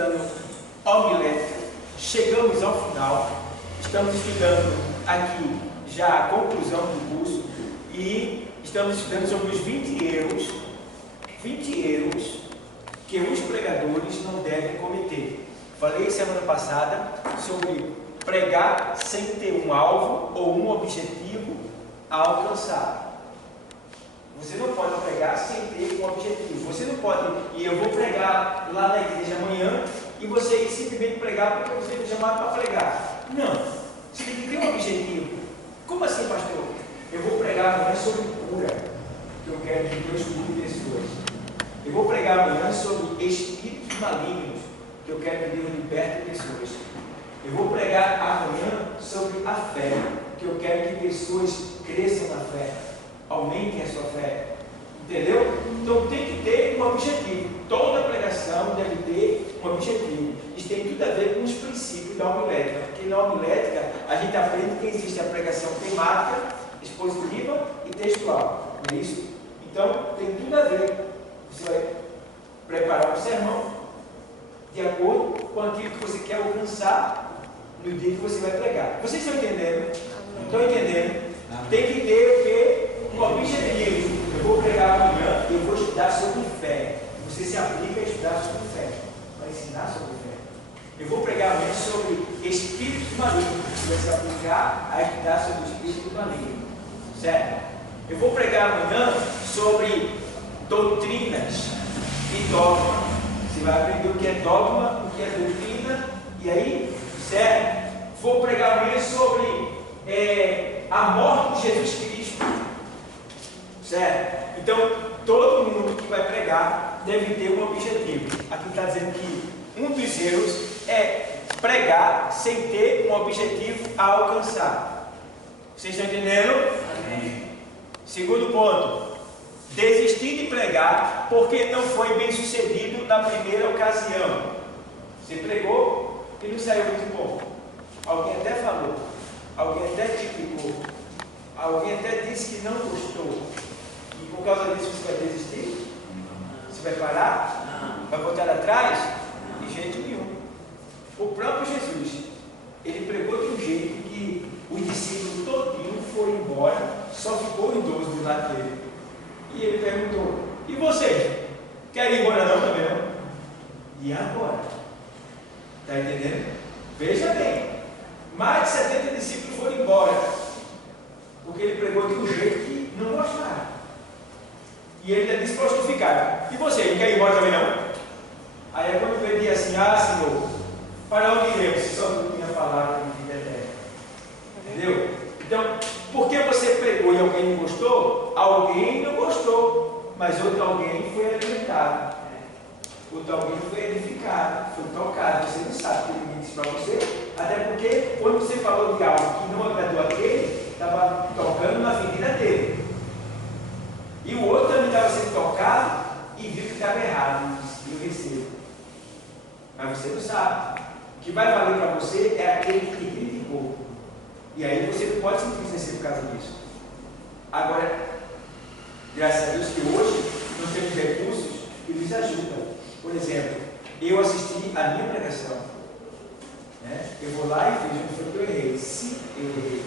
estudando homilética, chegamos ao final, estamos estudando aqui já a conclusão do curso e estamos estudando sobre os 20 erros que os pregadores não devem cometer. Falei semana passada sobre pregar sem ter um alvo ou um objetivo a alcançar. Você não pode pregar sem ter um objetivo. Você não pode, e eu vou pregar lá na igreja amanhã, e você simplesmente pregar porque você foi chamado para pregar. Não, você tem que ter um objetivo. Como assim, pastor? Eu vou pregar amanhã sobre cura, que eu quero que Deus cure pessoas. Eu vou pregar amanhã sobre espíritos malignos, que eu quero que Deus liberte pessoas. Eu vou pregar amanhã sobre a fé, que eu quero que pessoas cresçam na fé, aumentem a sua fé. Entendeu? Então tem que ter um objetivo. Toda pregação deve ter um objetivo. Isso tem tudo a ver com os princípios da homilética, porque na homilética a gente aprende que existe a pregação temática, expositiva e textual. Não é isso? Então tem tudo a ver. Você vai preparar um sermão de acordo com aquilo que você quer alcançar no dia que você vai pregar. Vocês estão entendendo? Estão entendendo? Tem que ter o quê? Um objetivo. Eu vou pregar amanhã e eu vou estudar sobre fé. Você se aplica a estudar sobre fé, vai ensinar sobre fé. Eu vou pregar amanhã sobre espíritos malignos. Você vai se aplicar a estudar sobre espíritos malignos. Certo? Eu vou pregar amanhã sobre doutrinas e dogma. Você vai aprender o que é dogma, o que é doutrina, e aí, certo? Vou pregar amanhã sobre a morte de Jesus Cristo, certo? Então, todo mundo que vai pregar deve ter um objetivo. Aqui está dizendo que um dos erros é pregar sem ter um objetivo a alcançar. Vocês estão entendendo? Amém. Segundo ponto, desistir de pregar porque não foi bem sucedido na primeira ocasião. Você pregou e não saiu muito bom. Alguém até falou, alguém até criticou, alguém até disse que não gostou. E por causa disso você vai desistir? Você vai parar? Vai voltar atrás? De jeito nenhum. O próprio Jesus, ele pregou de um jeito que os discípulos todinho foram embora, só ficou o idoso do lado dele. E ele perguntou: e vocês? Querem ir embora não também não? E agora? Está entendendo? Veja bem, mais de 70 discípulos foram embora, porque ele pregou de um jeito que não gostaram. E ele ainda disse para os que ficaram: e vocês, querem ir embora também não? Aí quando ele disse assim: ah, Senhor, para onde iremos se só tu tinha palavra de vida eterna? Entendeu? Então, porque você pregou e alguém não gostou, alguém não gostou, mas outro alguém foi alimentado, outro alguém foi edificado, foi tocado. Você não sabe o que ele disse para você, até porque quando você falou de algo que não agradou aquele, estava tocando na ferida dele, e o outro também estava sendo tocado e viu que estava errado, e eu recebo. Mas você não sabe. O que vai valer para você é aquele que te criticou. E aí você não pode se entristecer por causa disso. Agora, graças a Deus que hoje nós temos recursos que nos ajudam. Por exemplo, eu assisti a minha pregação. Eu vou lá e vejo onde foi que eu errei. Se eu errei.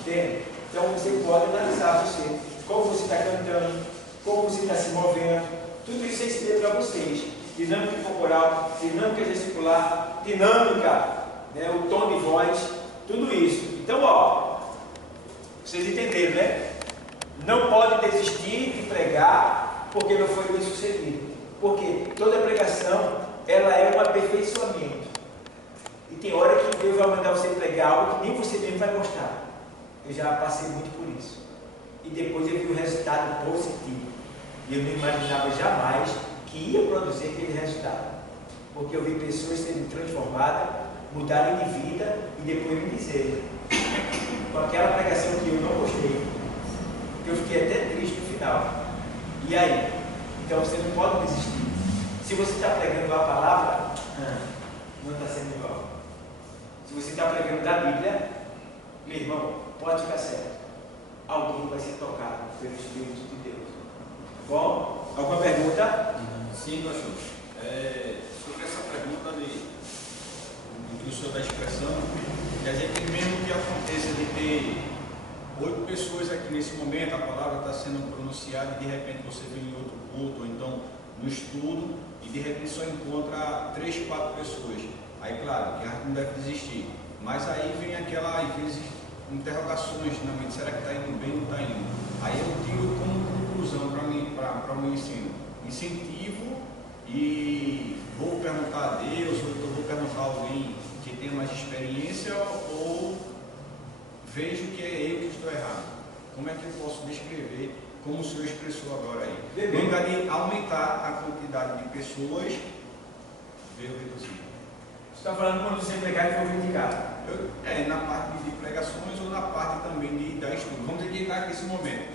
Entende? Então você pode analisar você. Como você está cantando, como você está se movendo. Tudo isso é ensinado para vocês. Dinâmica corporal, dinâmica gesticular, dinâmica, o tom de voz, tudo isso. Então, vocês entenderam, né? Não pode desistir de pregar porque não foi bem sucedido. Porque toda pregação, ela é um aperfeiçoamento. E tem hora que Deus vai mandar você pregar algo que nem você mesmo vai gostar. Eu já passei muito por isso. E depois eu vi o resultado positivo. E eu não imaginava jamais que ia produzir aquele resultado. Porque eu vi pessoas sendo transformadas, mudarem de vida e depois me dizerem, com aquela pregação que eu não gostei, que eu fiquei até triste no final. E aí? Então você não pode desistir. Se você está pregando a palavra, não está sendo igual. Se você está pregando da Bíblia, meu irmão, pode ficar certo. Alguém vai ser tocado pelo Espírito de Deus. Bom, alguma pergunta? Sim, pastor. Sobre essa pergunta ali o que o senhor está expressando, quer dizer que mesmo que aconteça de ter 8 pessoas aqui nesse momento, a palavra está sendo pronunciada e de repente você vem em outro culto, ou então no estudo, e de repente só encontra 3, 4 pessoas. Aí claro, que a arte não deve desistir. Mas aí vem aquela, às vezes, interrogações na mente, será que está indo bem ou não está indo? Aí eu tiro como conclusão para o meu ensino, incentivo, e vou perguntar a Deus, ou então vou perguntar a alguém que tenha mais experiência, ou vejo que é eu que estou errado. Como é que eu posso descrever como o senhor expressou agora aí? Em lugar de aumentar a quantidade de pessoas, veio reduzir. Você está falando quando você pregar e for criticar? Na parte de pregações ou na parte também da estudo. Vamos dizer que está nesse momento.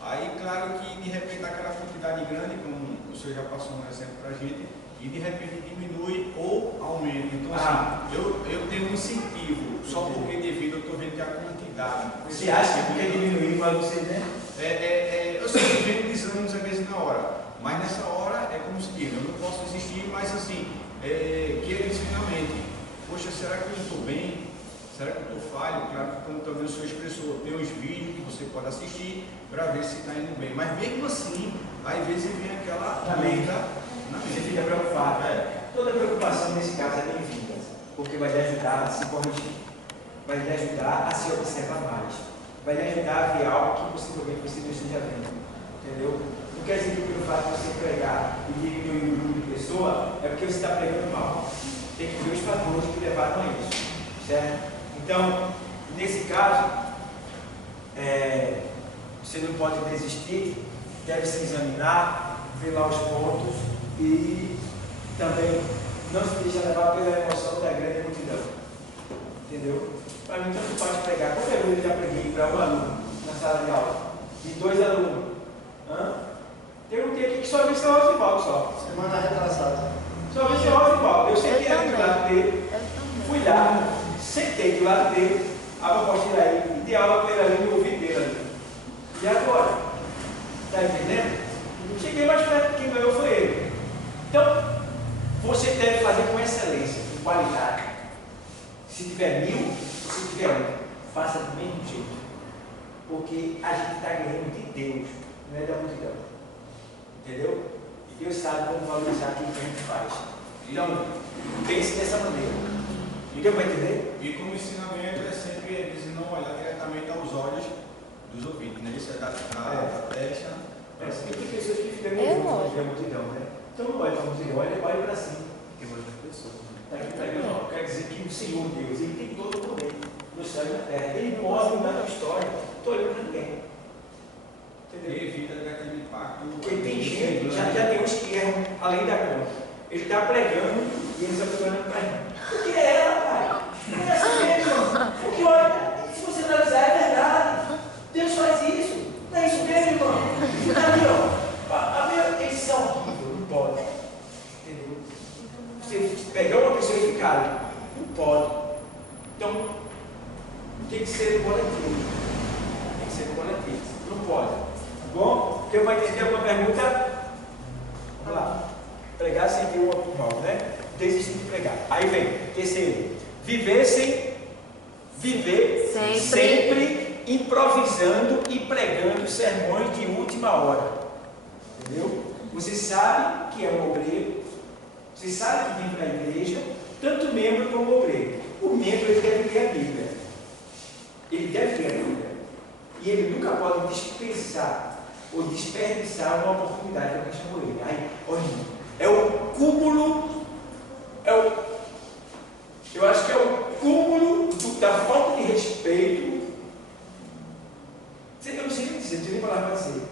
Aí, claro que de repente aquela quantidade grande, como o senhor já passou um exemplo para a gente, e de repente diminui ou aumenta. Então, assim, eu tenho um incentivo, só porque devido eu estou vendo que a quantidade. Você acha que porque diminuir para você, né? Eu sei que vem desânimos às vezes na hora, mas nessa hora é como se diz, eu não posso existir, mas assim, que eles finalmente, poxa, será que eu estou bem? Será que eu estou falho? Claro que como também o senhor expressou, tem uns vídeos que você pode assistir para ver se está indo bem. Mas mesmo assim, às vezes vem aquela dúvida. Você fica preocupado. Toda preocupação nesse caso é bem-vinda, porque vai lhe ajudar a se corrigir, vai lhe ajudar a se observar mais, vai lhe ajudar a ver algo que possivelmente você não esteja vendo. Entendeu? Não quer dizer que pelo fato de você pregar e diminuir o número de pessoas, é porque você está pregando mal. Tem que ver os fatores que levaram a isso. Certo? Então, nesse caso, você não pode desistir, deve se examinar, ver lá os pontos e também não se deixar levar pela emoção da grande multidão. Entendeu? Para mim, tanto faz pregar. Qualquer vez eu já preguei para um aluno na sala de aula e 2 alunos. Tem um dia aqui que só vi seu Osivaldo só. Semana retrasada. Só vi seu Osivaldo. Eu sentei aqui do lado dele, fui lá, sentei do lado dele, a apostila aí, e dei aula com ele ali no ouvido dele ali. E agora? Está entendendo? Cheguei mais perto, quem ganhou foi ele. Então, você deve fazer com excelência, com qualidade. Se tiver 1000, se tiver 1, faça do mesmo jeito. Porque a gente está ganhando de Deus, não é da multidão. Entendeu? E Deus sabe como valorizar aquilo que a gente faz. Então, pense dessa maneira. Deu para entender? E como ensinamento é sempre eles não olhar diretamente aos olhos dos ouvintes, né? Isso é da testa. E tem pessoas que ficam muito a multidão, né? Então não olhe para a multidão, olhe para cima. Tem muitas pessoas. Está aqui pregando, quer dizer que o Senhor Deus, Ele tem todo o poder no céu e na terra. Ele move na tua história. Estou olhando para ninguém. Entendeu? E evita daquele impacto. Porque tem gente, já tem uns que erram além da conta. Ele está pregando e eles estão olhando para ele. O que é ela, pai? Não é assim mesmo. Porque olha, se você analisar, é verdade. Deus faz isso. Não é isso mesmo, irmão? Está ali, ó. A minha edição horrível, não pode. Entendeu? Você pegar uma pessoa e ficar ali, não pode. Então, tem que ser coletivo. Tem que ser coletivo. Não pode. Tá bom? Quem vai entender alguma pergunta? Vamos lá. Pregar sem ter uma mal, né? Desistir de pregar. Aí vem, terceiro, viver sempre improvisando e pregando sermões de última hora. Entendeu? Você sabe que é um obreiro, você sabe que vive na igreja, tanto membro como obreiro. O membro ele deve ler a Bíblia. Ele deve ler a Bíblia. E ele nunca pode desperdiçar ou desperdiçar uma oportunidade que alguém chamou ele. Aí, olha, é o cúmulo, eu acho que é o cúmulo da falta de respeito. Eu não sei nem dizer, não sei nem falar para você.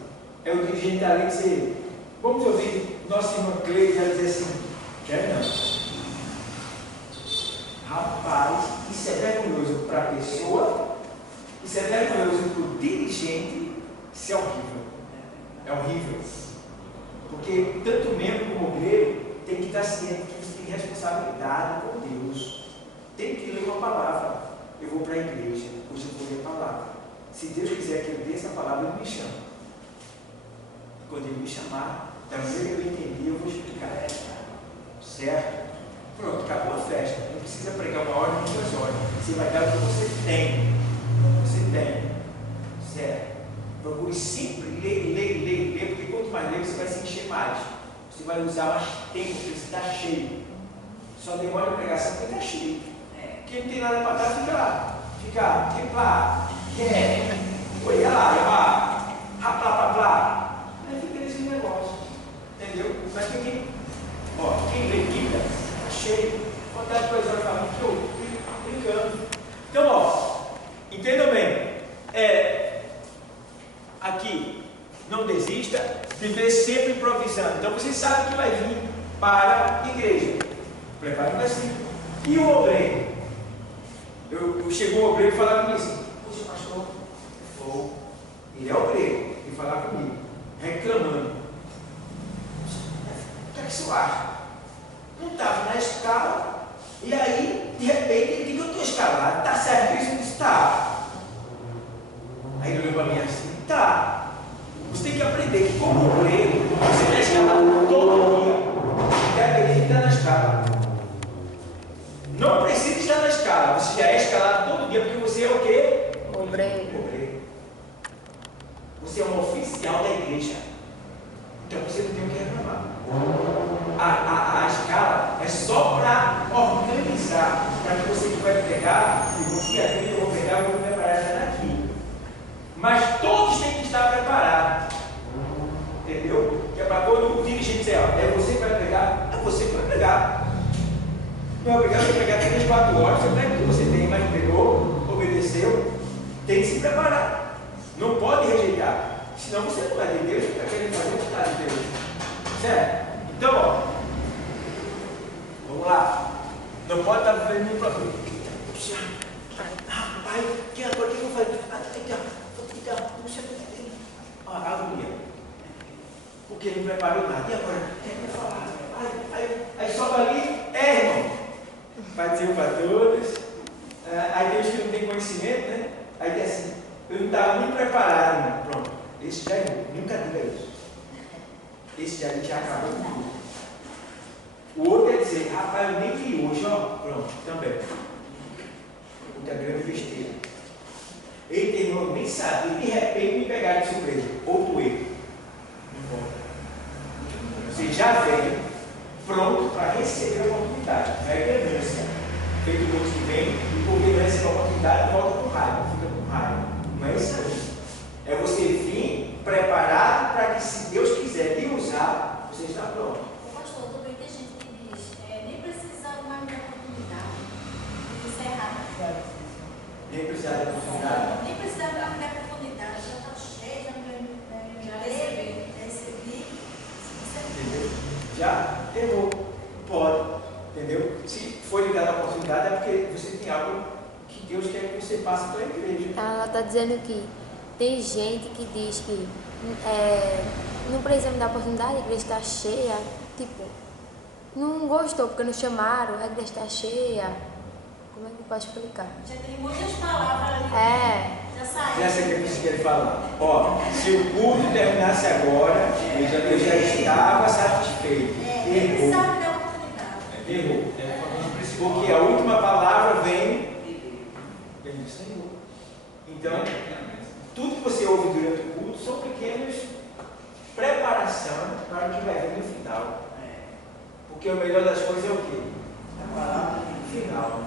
É o dirigente ali dizer, vamos ouvir nossa irmã Cleide dizer assim, quer não. Rapaz, isso é vergonhoso para a pessoa, isso é vergonhoso para o dirigente, isso é horrível. É horrível. Porque tanto membro como obreiro tem que estar ciente que você tem responsabilidade com Deus. Tem que ler uma palavra. Eu vou para a igreja, hoje eu vou ler a palavra. Se Deus quiser que eu dê essa palavra, Ele me chama. E quando Ele me chamar, da maneira que eu entendi, eu vou explicar. Certo? Pronto, acabou a festa. Não precisa pregar uma hora nem 2 horas. Você vai dar o que você tem. Você tem. Certo? Procure sempre ler, porque quanto mais ler, você vai se encher mais. Você vai usar mais tempo, porque você está cheio. Só demora a pregação porque está cheio. Quem não tem nada para dar, fica lá. Fica lá. Olha lá, plá. Aí fica nesse negócio. Entendeu? Mas quem lê Bíblia, está cheio. Quantidade de coisas vai falar que eu brincando. Então, entendam bem. Aqui, não desista, viver sempre improvisando. Então você sabe que vai vir para a igreja. Prepare o versículo. E o obreiro? Chegou o obreiro e falava comigo assim: poxa, pastor, ele é obreiro. Ele falava comigo, reclamando. O que é que você acha? Não estava na escala. E aí, de repente, ele diz que eu estou escalado. Está certo isso? Eu disse: está. Aí ele olhou para mim assim: tá. Você tem que aprender que, como obreiro, você está escalado todo dia. Independente de estar na escala. Não precisa estar na escala. Você já é escalado todo dia, porque você é o quê? Obreiro. Você é um oficial da igreja. Então você não tem o que reclamar. A escala é só para organizar, para que você que vai pegar, se você aqui eu vou pegar, eu vou preparar essa daqui. Mas todos têm que estar preparados. Entendeu? Que é para quando o dirigente dizer: é você que vai pregar, é você que vai pregar. Não é obrigado a pregar 3, 4 horas, você pega o que você tem, mas pregou, obedeceu, tem que se preparar. Não pode rejeitar. Senão você não é de Deus, você está querendo fazer o que está de Deus. Certo? Então, vamos lá. Não pode estar vivendo nenhum problema. Pai, que agora o que eu vou fazer? Agonia. Porque ele não preparou nada. E agora? O que é que eu vou falar? Aí só ali, irmão. Vai dizer para todos. Aí tem os que não têm conhecimento, né? Aí diz assim: eu não estava nem preparado, irmão. Pronto. Esse já é. Nunca diga isso. Esse já acabou com tudo. O outro é dizer: rapaz, eu nem vi hoje, ó. Pronto, também. Muita grande besteira. Ele terminou, nem sabe, e de repente me pegaram de surpresa. Outro erro. Você já vem pronto para receber a oportunidade. Não é ganância. Feito muitos que vem, e porque não recebe a oportunidade, volta com raiva, fica com raiva. Não é isso aí. É você vir preparado para que, se Deus quiser te usar, você está pronto. Pastor, também tem gente que diz: nem precisa mais da oportunidade. Isso é errado. Nem precisar da oportunidade. Nem precisa da oportunidade. Já está cheio, já recebi. Entendeu? Já errou. Pode. Entendeu? Se for lhe dada a oportunidade, é porque você tem algo que Deus quer que você passe para a igreja. Ela está dizendo que tem gente que diz que não precisa me dar oportunidade, a igreja está cheia. Tipo, não gostou porque não chamaram, a igreja está cheia. Como é que eu posso explicar? Já tem muitas palavras ali. Já saiu. Já sei o que você quer falar. Ó, se o culto terminasse agora, eu já estava satisfeito. Errou. Precisava dar oportunidade. Errou. Porque a última palavra vem do Senhor. Então, tudo que você ouve durante o culto são pequenas preparação para o que vai vir no final. Porque o melhor das coisas é o quê? A palavra final.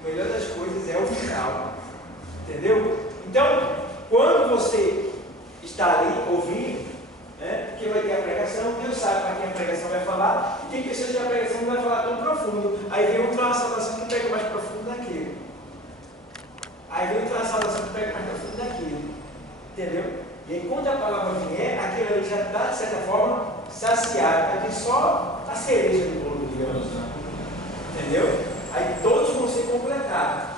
O melhor das coisas é o final. Entendeu? Então, quando você está ali ouvindo, porque vai ter a pregação, Deus sabe para quem a pregação vai falar, e tem pessoas que a pregação não vai falar tão profundo. Aí vem outra uma salvação que pega mais profundo daquilo. Aí vem outra salvação que pega mais profundo daquilo. Entendeu? E aí, quando a palavra vier, aquilo ali já está, de certa forma, saciado. Vai ter só a cereja do bolo, digamos. Entendeu? Aí todos vão ser completados.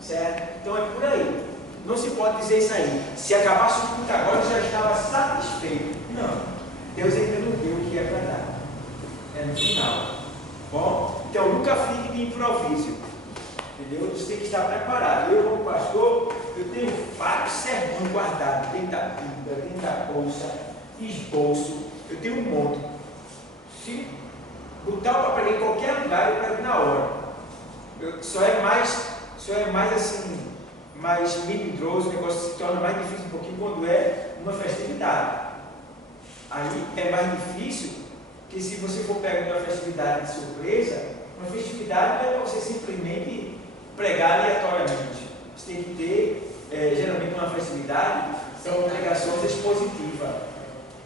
Certo? Então é por aí. Não se pode dizer isso aí. Se acabasse o culto agora, já estava satisfeito. Não. Deus ainda não deu o que é para dar. É no final. Bom? Então nunca fique de improviso. Entendeu? Você tem que estar preparado. Eu, como pastor, eu tenho vários sermões guardados dentro da Bíblia, dentro da bolsa, esboço. Eu tenho um monte. Se botar para pregar em qualquer lugar, eu prego na hora. Só é mais assim, mais melindroso, o negócio se torna mais difícil um pouquinho quando é uma festividade. Aí é mais difícil, que se você for pegar uma festividade de surpresa, uma festividade não é para você simplesmente pregar aleatoriamente. Você tem que ter, geralmente uma festividade, são pregações expositivas.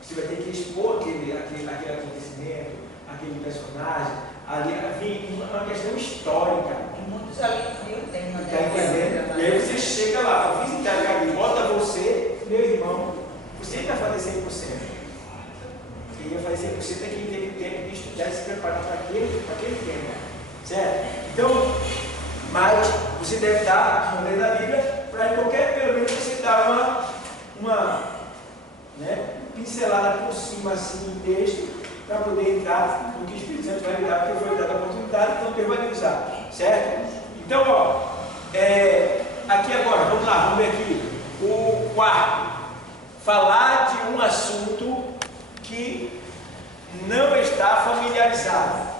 Você vai ter que expor aquele acontecimento, aquele personagem, ali uma questão histórica. Muitos ali tem uma Está entendendo? E aí você chega lá para visitar ali, bota você, meu irmão, você vai fazer 100%. Quem ia fazer 100% é quem teve tempo de estudar e se preparar para aquele tema. Certo? Então, mas você deve estar lendo a Bíblia para em qualquer, pelo menos você dar uma pincelada por cima assim em texto, para poder entrar no que o Espírito Santo vai lhe dar, porque foi dada a oportunidade, então Deus vai lhe usar. Certo? Então, aqui agora, vamos lá, vamos ver aqui. O quarto. Falar de um assunto que não está familiarizado.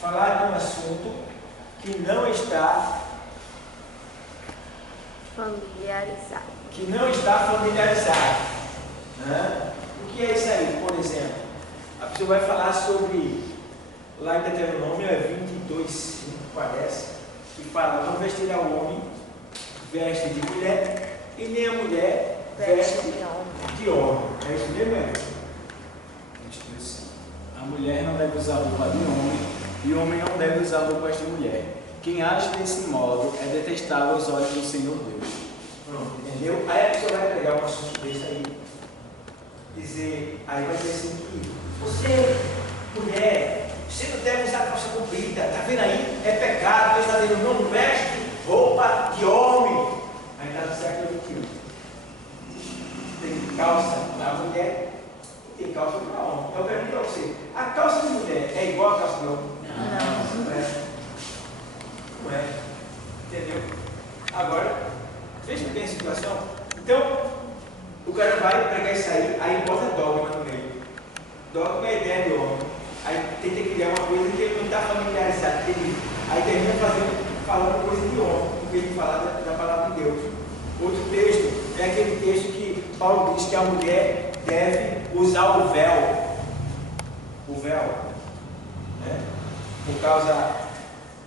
Falar de um assunto que não está familiarizado. O que é isso aí, por exemplo? A pessoa vai falar sobre, lá em Deuteronômio 22:5, parece, que fala: não vestirá o homem veste de mulher, e nem a mulher veste de homem. É isso mesmo, é? A mulher não deve usar roupa de homem, e o homem não deve usar roupas de mulher. Quem age desse modo é detestável aos olhos do Senhor Deus. Pronto, entendeu? Aí a pessoa vai pegar um assunto desse aí, aí vai dizer assim que você, mulher, você não deve usar calça comprida, tá vendo aí? É pecado, Deus está dizendo, não veste roupa de homem. Aí está no século XXI. Tem calça da mulher, tem calça para homem. Então eu pergunto para você, a calça de mulher é igual a calça de homem? Não é. Não é. Entendeu? Agora, veja bem a situação. Então, o cara vai pregar isso aí bota dogma no meio. Dogma é a ideia do homem. Aí tenta criar uma coisa que ele não está familiarizado. Aí termina falando coisa de homem, em vez de falar da palavra de Deus. Outro texto é aquele texto que Paulo diz que a mulher deve usar o véu. O véu. Né? Por causa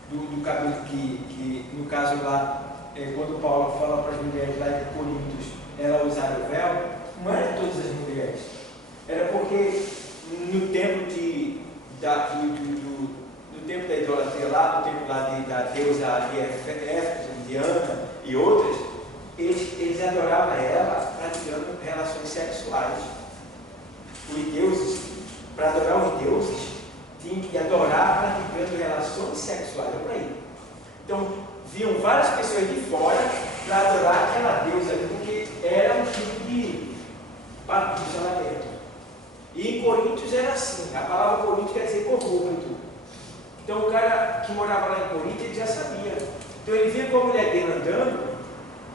do cabelo que no caso lá, quando Paulo fala para as mulheres lá de Coríntios, ela usar o véu, não era todas as mulheres. Era porque no tempo no tempo da idolatria lá, no tempo lá da deusa de Diana e outras, eles adoravam ela praticando relações sexuais. Os deuses, para adorar os deuses, tinham que adorar praticando relações sexuais. Olha para aí. Então, viam várias pessoas de fora para adorar aquela deusa, porque era um tipo de bagunça lá dentro. E em Coríntios era assim, a palavra Coríntios quer dizer corrupto. Então o cara que morava lá em Coríntios, ele já sabia. Então ele vinha com a mulher dele andando,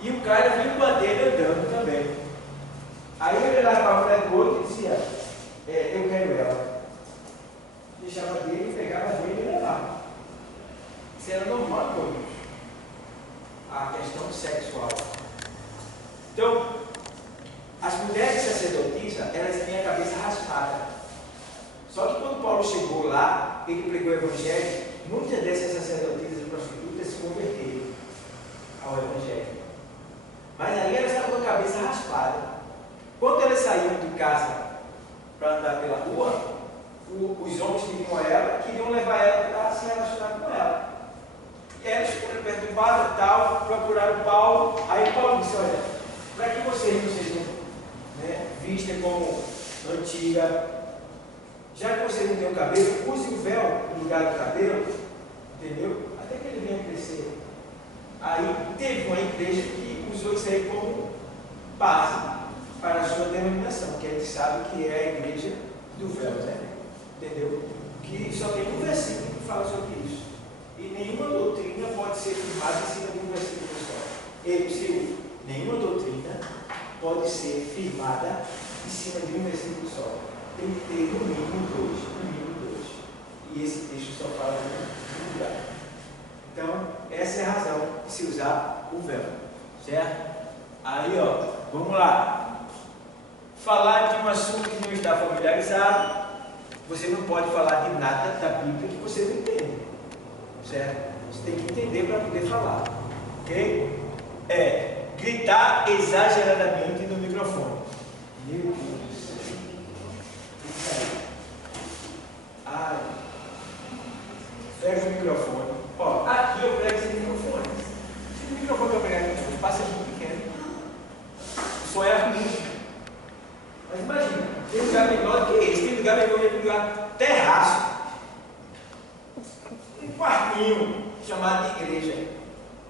e o cara vinha com a dele andando também. Aí ele olhava para a mulher do outro e dizia, eu quero ela. Deixava dele, pegava dele e levava. Isso era normal em Coríntios. A questão sexual. Então, as mulheres sacerdotisas, elas têm a cabeça raspada. Só que quando Paulo chegou lá, ele pregou o Evangelho, muitas dessas sacerdotisas e prostitutas se converteram ao Evangelho. Mas aí elas estavam com a cabeça raspada. Quando elas saíam de casa para andar pela rua, os homens que vinham a ela queriam levar ela para se relacionar com ela. E aí eles ficaram perturbados e tal, procuraram Paulo. Aí Paulo disse, olha, para que vocês não sejam vistas como antiga, já que vocês não têm o cabelo, use o véu no lugar do cabelo, entendeu? Até que ele venha crescer. Aí teve uma igreja que usou isso aí como base para a sua denominação, que a gente sabe que é a igreja do véu, né? Entendeu? Que só tem um versículo que fala sobre isso. E nenhuma doutrina pode ser firmada em cima de um versículo só. Nenhuma doutrina pode ser firmada em cima de um versículo só. Tem que ter no mínimo dois. E esse texto só fala de um lugar. Então, essa é a razão de se usar o véu. Certo? Aí, ó, vamos lá. Falar de um assunto que não está familiarizado, você não pode falar de nada da Bíblia que você não entende. Certo? Você tem que entender para poder falar. Ok? Gritar exageradamente no microfone. Meu Deus do céu. Isso aí. Ai. Pega o microfone. Ó, aqui eu prego sem microfone. Se o microfone que eu pregar aqui passa muito pequeno. O som é ruim. Mas imagina, tem lugar menor do que esse, tem lugar menor, tem lugar terraço. Um quartinho chamado de igreja.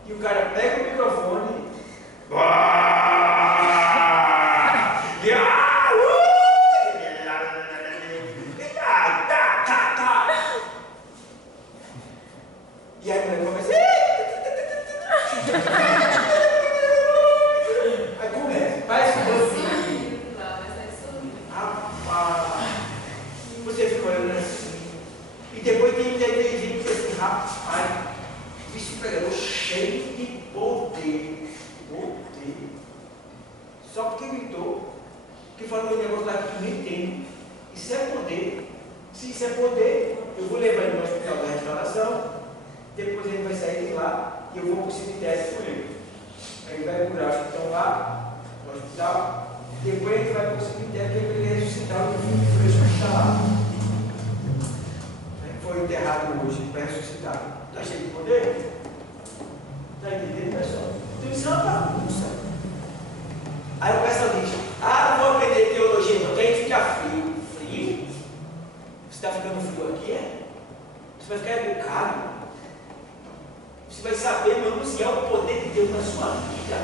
E o cara pega o microfone. E aí a mulher começa. Aí começa, parece um banzinho. Rapaz, você fica olhando assim. E depois tem gente que diz assim, rapaz, esse pregador cheio de poder. Só porque gritou, que falou um negócio lá que não entendo. Isso é poder. Se isso é poder, eu vou levar ele no hospital da restauração. Depois ele vai sair de lá e eu vou para o cemitério com ele. Aí ele vai curar os que estão lá no hospital. Depois ele vai para o cemitério que ele vai ressuscitar o filho fresco que está lá. Foi enterrado hoje, vai ressuscitar. Está cheio de poder? Está entendendo, pessoal? Então isso é uma bagunça. Aí o pessoal diz, não vou aprender teologia, não tem que ficar frio. Frio? Você está ficando frio aqui, é? Você vai ficar educado. Você vai saber manusear o poder de Deus na sua vida.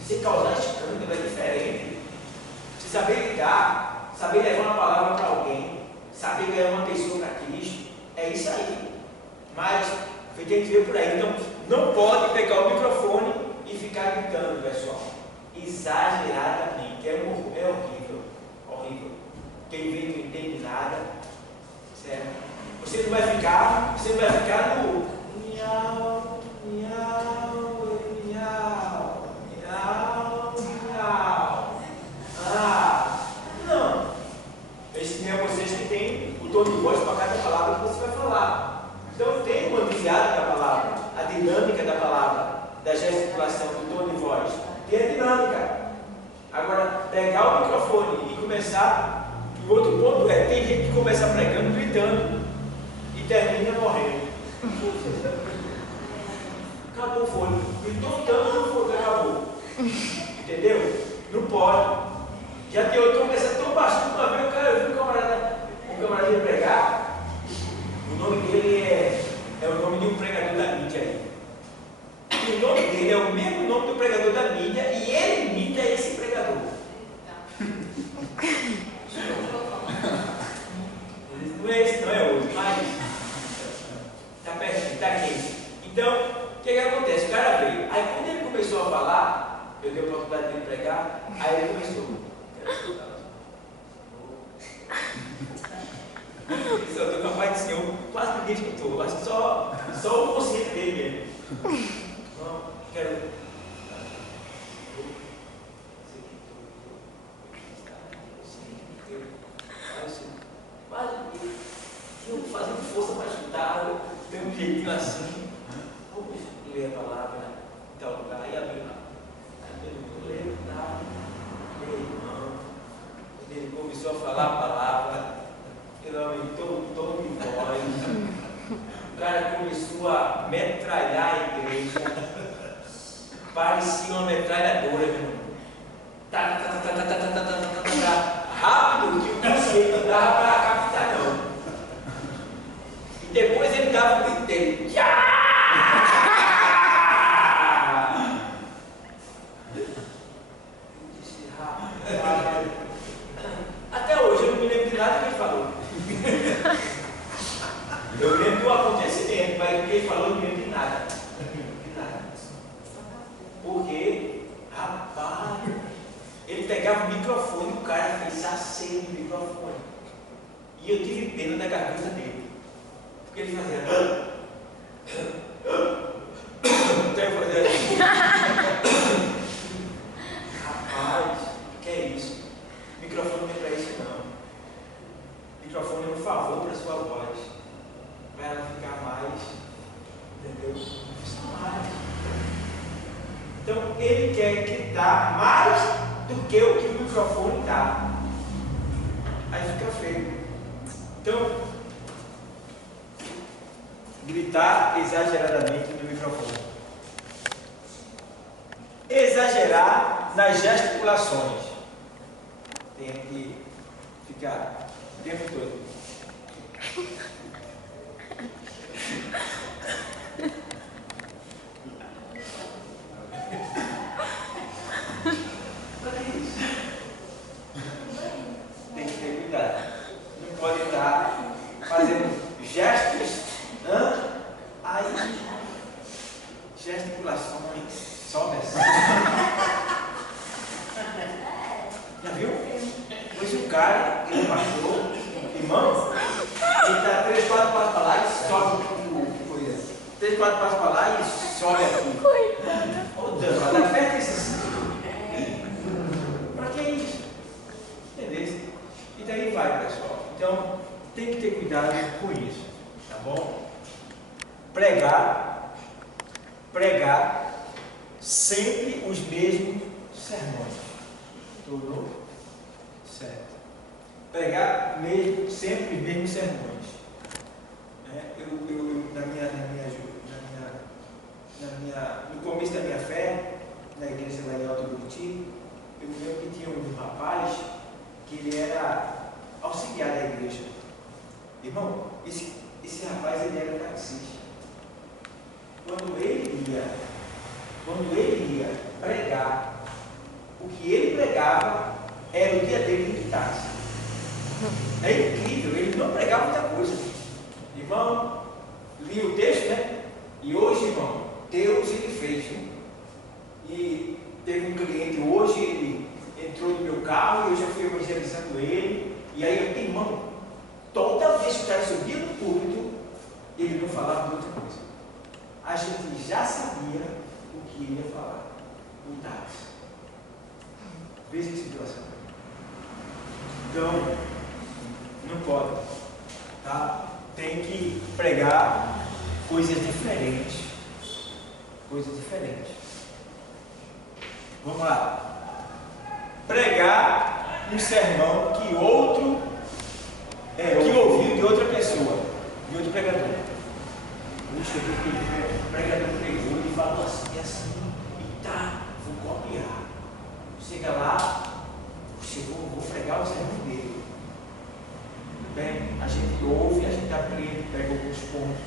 Você causar escândalo é diferente. Você saber lidar, saber levar uma palavra para alguém, saber ganhar uma pessoa para Cristo. É isso aí. Mas foi que a gente vê por aí. Então, não pode pegar o microfone e ficar gritando, pessoal. Exageradamente. É horrível. Horrível. Quem vê não entende nada. Certo? Você não vai ficar no miau, miau, miau, miau, miau. Não. Eu ensinei a vocês que tem o tom de voz para cada palavra que você vai falar. Então tem o manuseado da palavra, a dinâmica da palavra, da gesticulação, do tom de voz. Tem a dinâmica. Agora, pegar o microfone e começar. O outro ponto tem gente que começa pregando, gritando e termina morrendo. Acabou o fone. Gritou tanto que o fone acabou. Entendeu? Não pode. Já tem outro que começa tão baixo uma vez, eu vi um camarada ia pregar. O nome dele é o nome de um pregador da mídia aí. E o nome dele é o mesmo nome do pregador da mídia e ele imita esse pregador. Não é esse, não é outro, mas está pertinho, está quente. Então, o que acontece? O cara veio. Aí quando ele começou a falar, eu dei a oportunidade de pregar, aí ele começou. Ele soltou com a paz do Senhor, quase ninguém escutou, acho que só o consciente dele mesmo. Não, quero. Eu fazendo força para escutar, tem um jeitinho assim. Vamos ler a palavra em tal lugar e abrir lá. Ler, tá? Irmão. Quando ele começou a falar a palavra, ele aumentou o tom de voz. O cara começou a metralhar a igreja. Parecia uma metralhadora, meu irmão. Rápido que o consciente não dava para captar, não. E depois ele dava o grito dele. Até hoje eu não me lembro de nada que ele falou. Eu lembro do acontecimento, mas o que ele falou eu não me lembro de nada. De nada. Porque, rapaz, ele pegava o microfone e o cara fez aceio no microfone. E eu tive pena da garganta dele. que ele fazia. Então eu fazia assim. Rapaz, que é isso? Microfone não é para isso não. Microfone é um favor para a sua voz. Para ela ficar mais, entendeu? Mais. Então ele quer gritar mais do que o que o microfone dá. Aí fica feio. Então, gritar exageradamente no microfone. Exagerar nas gesticulações. Tem que ficar o tempo todo. Tem que ter cuidado. Não pode estar fazendo gestos, aí gesticulações, sobe assim. Já viu? Pois o cara, ele passou, irmão, ele está 3, 4 passos para lá e sobe. 3, 4 passos para lá e sobe aqui. Ô Deus, vai dar perto desses. Para que isso? Entendeu? E daí vai, pessoal. Então, tem que ter cuidado com isso, tá bom? Pregar sempre os mesmos sermões. Tudo certo. Pregar sempre os mesmos sermões. No começo da minha fé, na igreja lá em Alto Buriti, eu me lembro que tinha um rapaz que ele era auxiliar da igreja. Irmão, esse rapaz ele era taxista. Quando ele ia pregar, o que ele pregava era o dia dele de táxi. É incrível, ele não pregava muita coisa. Irmão, li o texto, né? E hoje, irmão, Deus ele fez, né? E teve um cliente hoje, ele entrou no meu carro e eu já fui evangelizando ele. E aí, irmão, toda vez que o cara subia no púlpito, ele não falava de outra coisa. A gente já sabia o que ele ia falar. O táxi. Veja a situação. Então, não pode. Tá? Tem que pregar coisas diferentes. Coisas diferentes. Vamos lá. Pregar um sermão que ouviu de outra pessoa, de outro pregador. Puxa, o pregador pregou e falou assim, e tá, vou copiar. Chega lá, vou pregar o sermão dele. Bem, a gente ouve, a gente aprende, pega alguns pontos.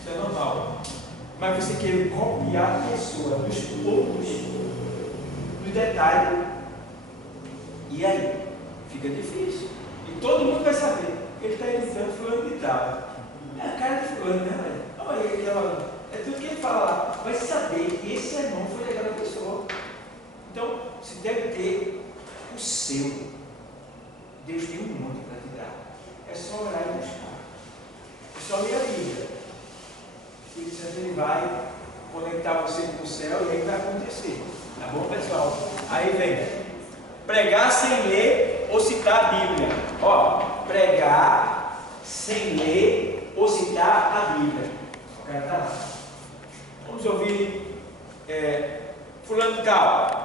Isso é normal. Mas você quer copiar a pessoa nos pontos, nos detalhes, e aí? Fica difícil. E todo mundo vai saber. Ele está editando fulano de tal. É a cara de fulano, né, velho? Olha ele falando. É tudo que ele fala lá. Vai saber que esse sermão foi daquela pessoa. Então, você deve ter o seu. Deus tem um monte para te dar. É só orar e buscar. É só ler a Bíblia. O Espírito Santo ele vai conectar você com o céu e aí vai acontecer. Tá bom, pessoal? Aí vem. Pregar sem ler ou citar a Bíblia. Ó, pregar sem ler ou citar a Bíblia. O cara tá lá. Vamos ouvir fulano de tal.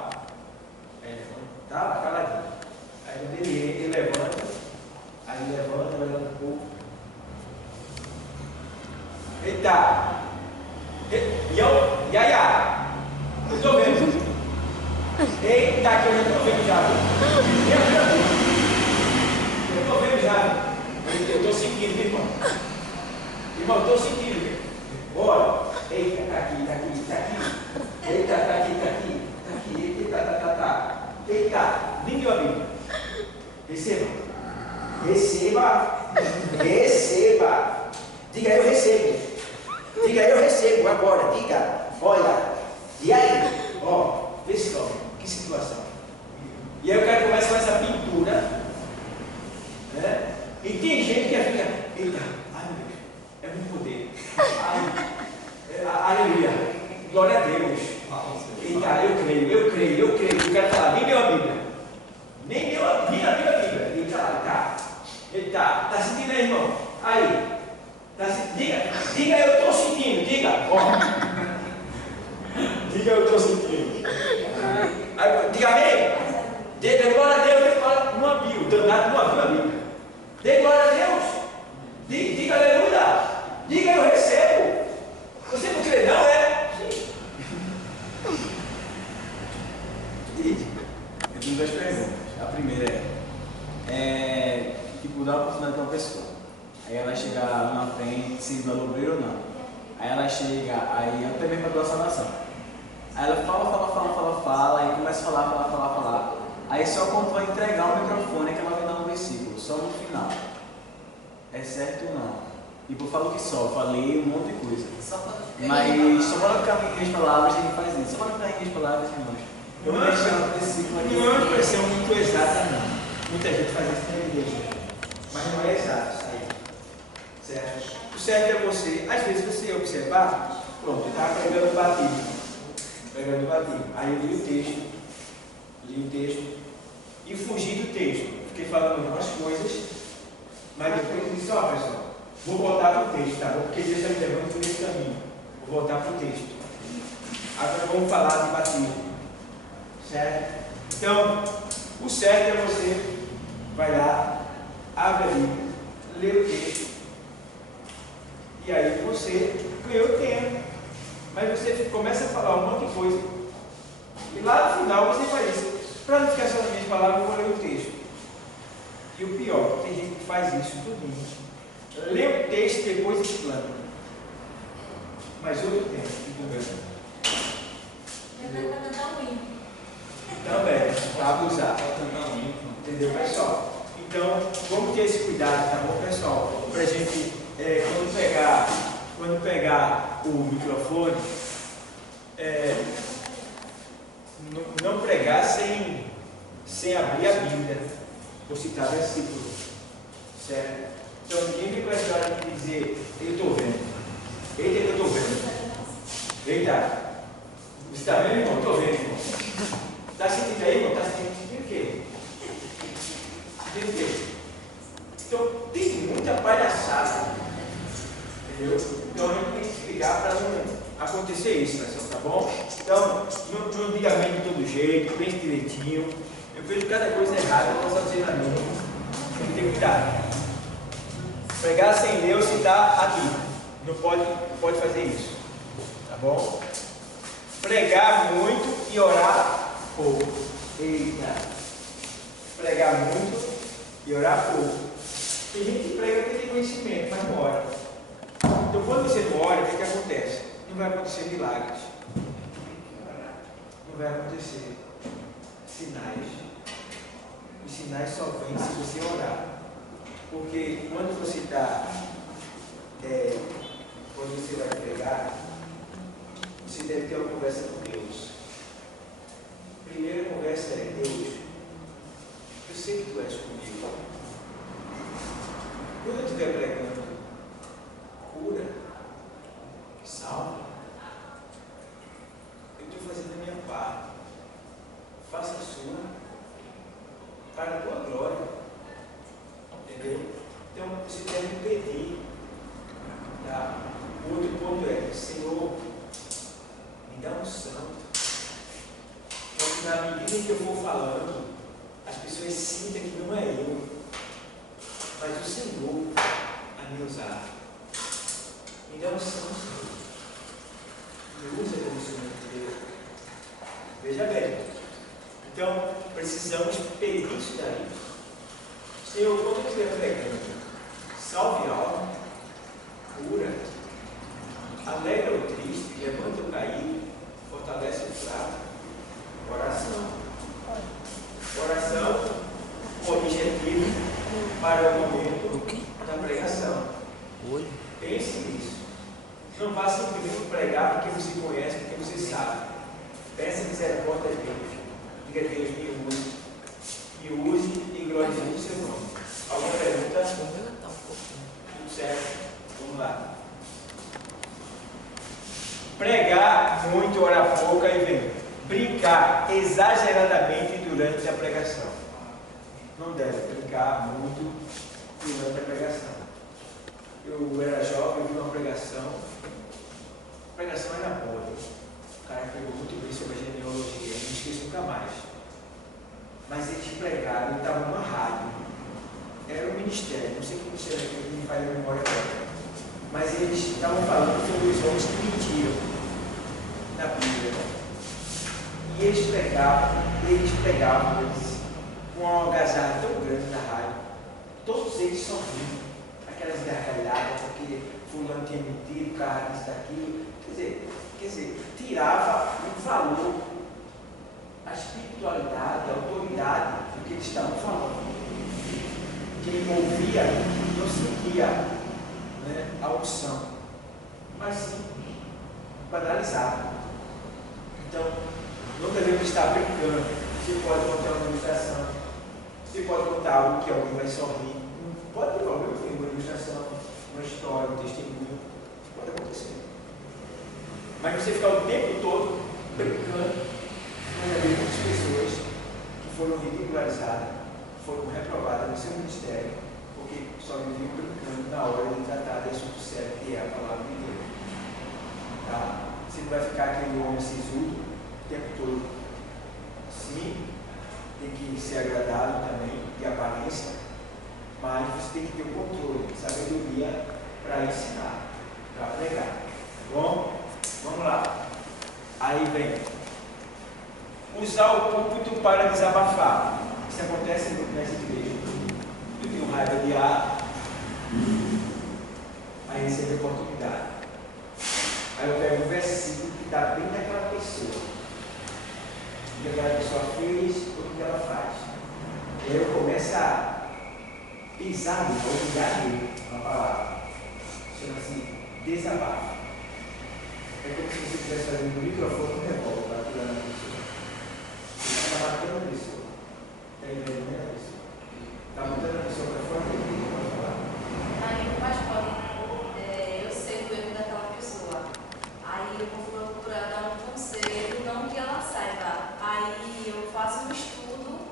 Tá caladinho. Aí ele levanta. Aí ele levanta, vai lá no povo. Eita! Yaya! Eu estou vendo. Eita, que eu já estou vendo já. Eu estou vendo já. Eu estou sentindo, irmão. Irmão, eu estou sentindo. Bora. Eita, tá aqui, tá aqui, tá aqui. Eita, tá aqui, tá aqui. Tá aqui, eita, tá. Eita, vem meu amigo. Receba. Receba. Receba. Diga, eu recebo. Diga, eu recebo agora. Diga, olha. E aí? Ó, vê só. Que situação. E aí o cara começa com essa pintura. Né? E tem gente que fica, eita, ai meu Deus, é muito poder. Aleluia. Glória a Deus. Eita, eu creio. Eu quero falar, nem deu a Bíblia. Nem abriu a Bíblia. Ele tá sentindo aí, irmão? Aí. Diga, eu estou sentindo. Diga. Diga, eu estou sentindo. Aí, diga amém. Dê glória a Deus. Ele fala, não abriu. Danado não abriu a Bíblia. Dê glória a Deus. Diga aleluia. Diga, eu recebo. Você não crê, não, é? Eu tenho duas perguntas. A primeira tipo, dar a oportunidade para uma pessoa. Aí ela chega lá na frente, se ela obreiro ou não. Aí ela chega, aí até mesmo para doar salvação. Aí ela fala, aí começa a falar. Aí só quando vai entregar o microfone é que ela vai dar um versículo, só no final. É certo ou não? E eu falo que só, falei um monte de coisa. Mas só para ficar em minhas palavras, a gente faz isso. Só para ficar em minhas palavras, irmãos. Eu vou deixar um versículo aqui. Não é uma expressão muito exata, não. Muita gente faz isso na igreja. Mas não é exato isso aí. Certo? O certo é você, às vezes você observar, pronto, eu estava pregando o batismo. Aí eu li o texto e fugi do texto. Fiquei falando algumas coisas, mas depois eu disse, ó pessoal, vou voltar para o texto, tá bom? Porque Deus está me levando por esse caminho. Vou voltar para o texto. Agora vamos falar de batismo. Certo? Então, o certo é você vai lá, abre a Bíblia, lê o texto, e aí você ganhou tempo. Mas você começa a falar um monte de coisa. E lá no final você faz isso. Para não ficar só nas minhas palavras, eu vou ler o texto. E o pior, tem gente que faz isso tudinho. Lê o texto e depois explana. Mas outro tempo, que conversa. Também, para abusar. Entendeu, pessoal? Então, vamos ter esse cuidado, tá bom, pessoal? Para a gente, quando pegar o microfone, não pregar sem abrir a Bíblia, ou citar versículo. Certo? Então, ninguém vem com essa hora de dizer, eu estou vendo. Eita, eu estou vendo. Eita. Você está vendo, irmão? Estou vendo, irmão. Está sentindo aí, irmão? Está sentindo o quê? Sentindo o quê? Então, tem muita palhaçada. Entendeu? Então, a gente tem que se ligar para não acontecer isso, pessoal, tá bom? Então, não diga bem de todo jeito, pense direitinho. Eu vejo cada coisa errada, eu posso dizer na minha. Tem que ter cuidado. Pregar sem ler ou citar aqui. Não pode fazer isso. Tá bom? Pregar muito e orar pouco. Eita. Pregar muito e orar pouco. Tem gente que prega porque tem conhecimento, mas não ora. Então, quando você não ora, o que acontece? Não vai acontecer milagres. Não vai acontecer sinais. Os sinais só vêm se você orar. Porque quando você quando você vai pregar, você deve ter uma conversa com Deus. A primeira conversa é: Deus, eu sei que tu és comigo. Quando eu estiver pregando, cura, salva. Eu estou fazendo a minha parte. Faça a sua, para a tua glória. Entendeu? Então você deve pedir. Tá? O outro ponto é: Senhor, me dá unção. Então, na medida que eu vou falando, as pessoas sintam que não é eu, mas o Senhor a me usar. Me dá unção, Senhor. Me usa como instrumento de Deus. Veja bem. Então, precisamos pedir isso daí. Senhor, quando eu estiver pregando, salve a alma, cura, alegra o triste, levanta o caído, fortalece o fraco. Oração. Oração com objetivo para o momento da pregação. Pense nisso. Não vá simplesmente pregar porque você conhece, porque você sabe. Peça misericórdia a Deus. Diga: Deus, me use e glorifique o seu nome. Alguma pergunta? Tudo certo? Vamos lá. Orar muito, orar pouco, aí vem brincar exageradamente durante a pregação. Não deve brincar muito durante a pregação. Eu era jovem, eu vi uma pregação. A pregação era boa. O cara pegou muito bem sobre a genealogia, não esqueço nunca mais. Mas eles pregaram, ele estava numa rádio. Era um ministério, não sei que ministério é que me faz a memória agora. Mas eles estavam falando sobre os homens que mentiram na Bíblia. E eles pregavam com uma algazarra tão grande na rádio. Todos eles sorrindo, aquelas gargalhadas, porque fulano tinha mentido, o cara disse daquilo. Quer dizer, tirava o valor, a espiritualidade, a autoridade do que eles estavam falando. Quem ouvia não sentia, né, a unção, mas sim banalizava. Então, não devemos estar brincando. Você pode contar uma ilustração, você pode contar algo que alguém vai sorrir. Não pode ter problema, tem uma ilustração, uma história, um testemunho, pode acontecer. Mas você ficar o tempo todo brincando, nós já vimos muitas pessoas que foram ridicularizadas, foram reprovadas no seu ministério, porque só viviam brincando na hora de tratar de assunto sério, que é a palavra de Deus. Tá? Você não vai ficar aquele homem sisudo o tempo todo. Sim, tem que ser agradável também, de aparência, mas você tem que ter o controle, sabedoria para ensinar, para pregar. Tá bom? Vamos lá. Aí vem usar o púlpito para desabafar. Isso acontece nessa igreja. Eu tenho raiva de ar, aí recebo a oportunidade. Aí eu pego um versículo que está bem naquela pessoa. O que aquela pessoa fez, o que ela faz. E aí eu começo a pisar nele, obrigar nele, uma palavra. Chama-se desabafo. É como se você estivesse fazendo um microfone no revólver para atirar na pessoa. Você está matando a pessoa. Está envenenando a pessoa. Está botando a pessoa para fora do que pode falar. Aí o pastor, eu sei do erro daquela pessoa. Aí eu vou procurar dar um conselho, não que ela saiba. Aí eu faço um estudo